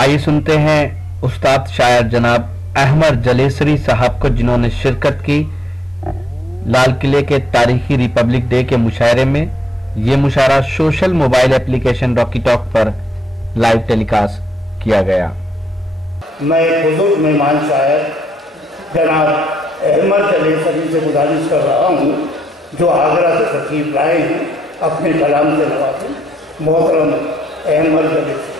आइए सुनते हैं उस्ताद शायर जनाब अहमद जलेसरी साहब को, जिन्होंने शिरकत की लाल किले के तारीखी रिपब्लिक डे के मुशायरे में। ये मुशायरा social mobile application Rocky Talk पर लाइव टेलीकास्ट किया गया। मैं एक बुजुर्ग मेहमान शायर जनाब अहमद जलेसरी से गुजारिश कर रहा हूँ, जो आगरा से तशरीफ लाए हैं, अपने कलाम से नवाजें। मोहतरम अहमद जलेसरी।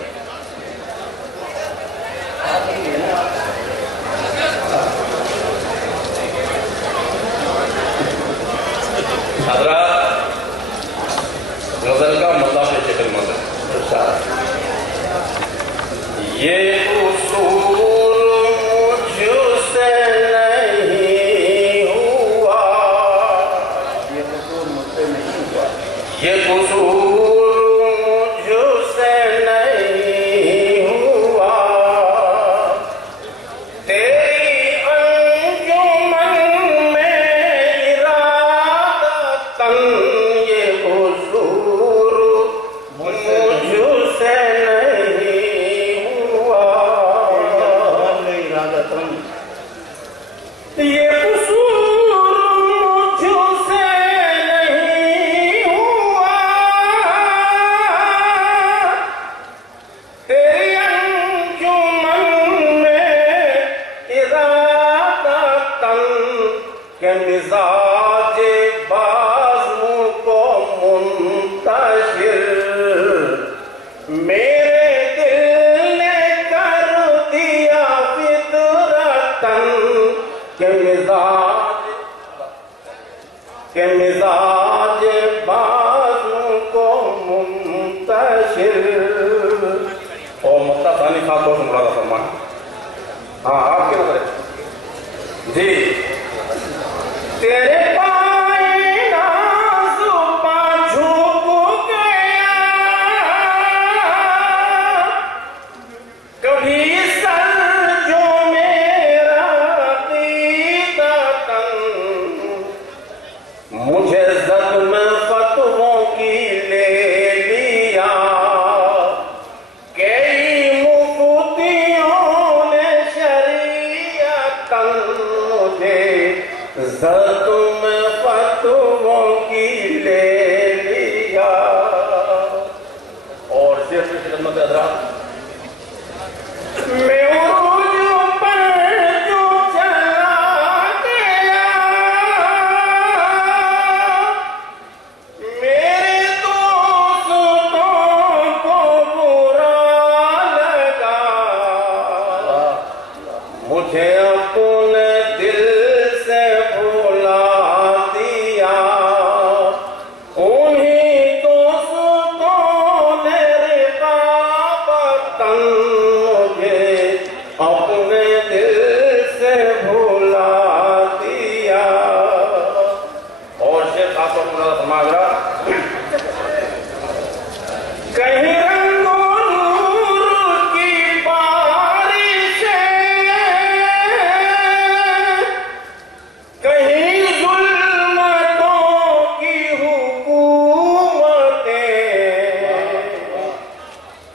गजल का मजा पे शक्ल मजा ये उसूल मुझसे नहीं हुआ, ये उसूल मुझसे नहीं हुआ, ये उसूल मुझसे नहीं हुआ, तेरी अंजुमन में इरादतन ये उसूल मुझसे नहीं हुआ, ये कसूर मुझसे नहीं हुआ, तेरी अंजुमन में इरादतन के मिजाज बाज़ू को मुंतशिर मेरे दिल ने कर दिया फितरतन के मिजाज बाज़ू को मुंतशिर। और मुख्तासानी खास तौर से मुराद फरमान। हाँ, आपके नजर जी तेरे पाए नाज़ुबा झुक गया, कभी सर जो मेरा दीदातन, मुझे ज़ख्म फ़तवों की ले लिया, कई मुफ्तियों ने शरीयतन, मुझे ज़ख्म फ़तवों की ले लिया। और शेर की खिदमत हज़रात, मैं उरूज पर जो चला गया, मेरे दोस्तों को बुरा लगा, मुझे अपने दिल से भुला दिया, उन्हीं दोस्तों ने रिक़ाबतन, मुझे अपने दिल से भुला दिया। और शेर खास तौर पर समागरा कहीं रंगो नूर की बारिशें, कहीं जुल्मतों की हुकूमतें,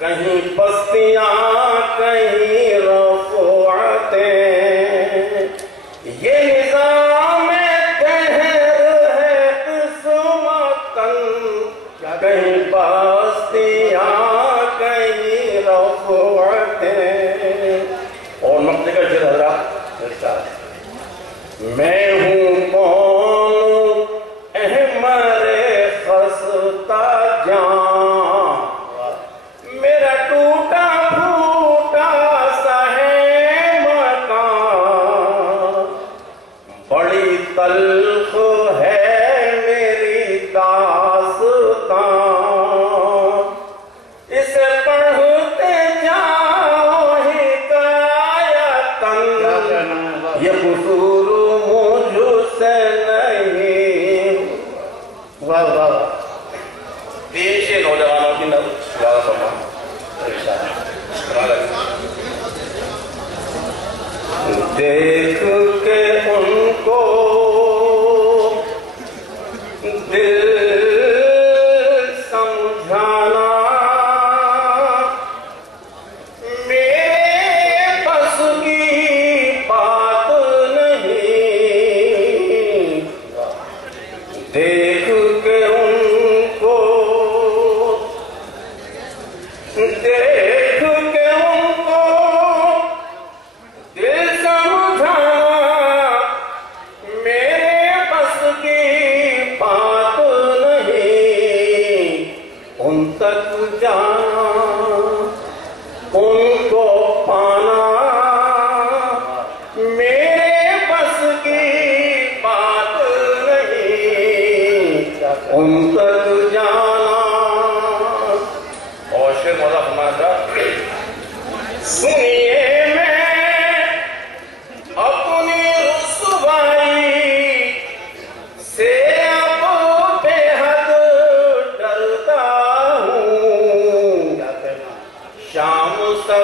कहीं बस्तियां कहीं रफ़अतें, ये निज़ाम कहर है किस्मतन, कहीं बस्तियां कहीं रफ़अतें। और मक्ते का शेर हज़रात, मैं हूँ कौन अहमरे खस्ता जान, मेरा टूटा फूटा सा है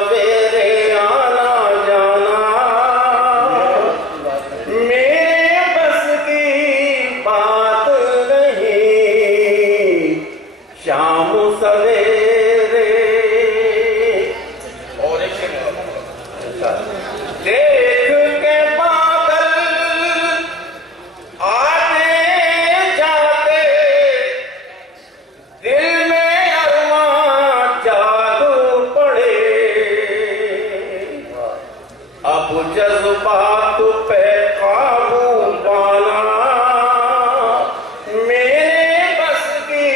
सवेरे आना जाना मेरे बस की बात नहीं, शाम सवेरे। और एक देख के बादल आते जाते, दिल में अरमां जादू पड़े, अब जज्बात पे काबू पाना मेरे बस की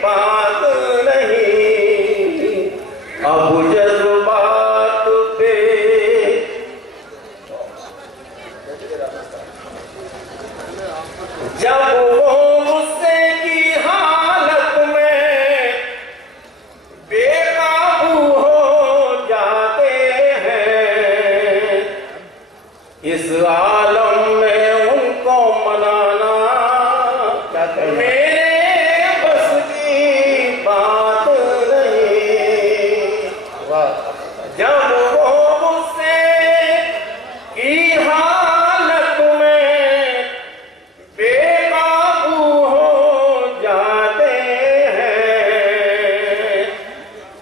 बात नहीं, अब जज्बात पे। जब वो गुस्से की हालत में बेकाबू हो जाते हैं, इस आलम में उनको मनाना मेरे बस की बात नहीं। जब वो गुस्से की हालत में बेकाबू हो जाते हैं,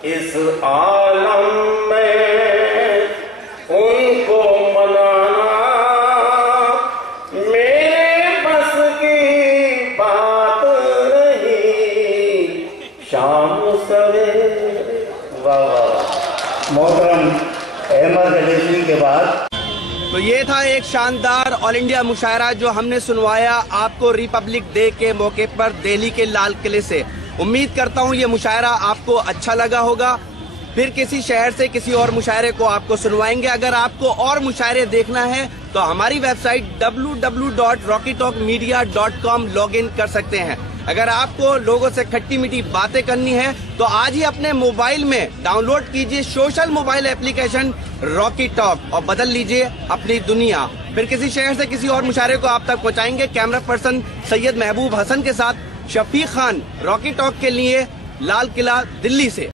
इस आलम में उनको मनाना मेरे बस की बात नहीं, शाम सवेरे। वाह वाह, मोहतरम अहमद जलेसरी के बाद तो ये था एक शानदार ऑल इंडिया मुशायरा जो हमने सुनवाया आपको रिपब्लिक डे के मौके पर दिल्ली के लाल किले से। उम्मीद करता हूँ ये मुशायरा आपको अच्छा लगा होगा। फिर किसी शहर से किसी और मुशायरे को आपको सुनवाएंगे। अगर आपको और मुशायरे देखना है तो हमारी वेबसाइट www.rockytalkmedia.com लॉगिन कर सकते हैं। अगर आपको लोगों से खट्टी मीठी बातें करनी है तो आज ही अपने मोबाइल में डाउनलोड कीजिए social mobile application Rocky talk और बदल लीजिए अपनी दुनिया। फिर किसी शहर से किसी और मुशायरे को आप तक पहुंचाएंगे। कैमरा पर्सन सैयद महबूब हसन के साथ शफीक खान, रॉकी टॉक के लिए, लाल किला, दिल्ली से।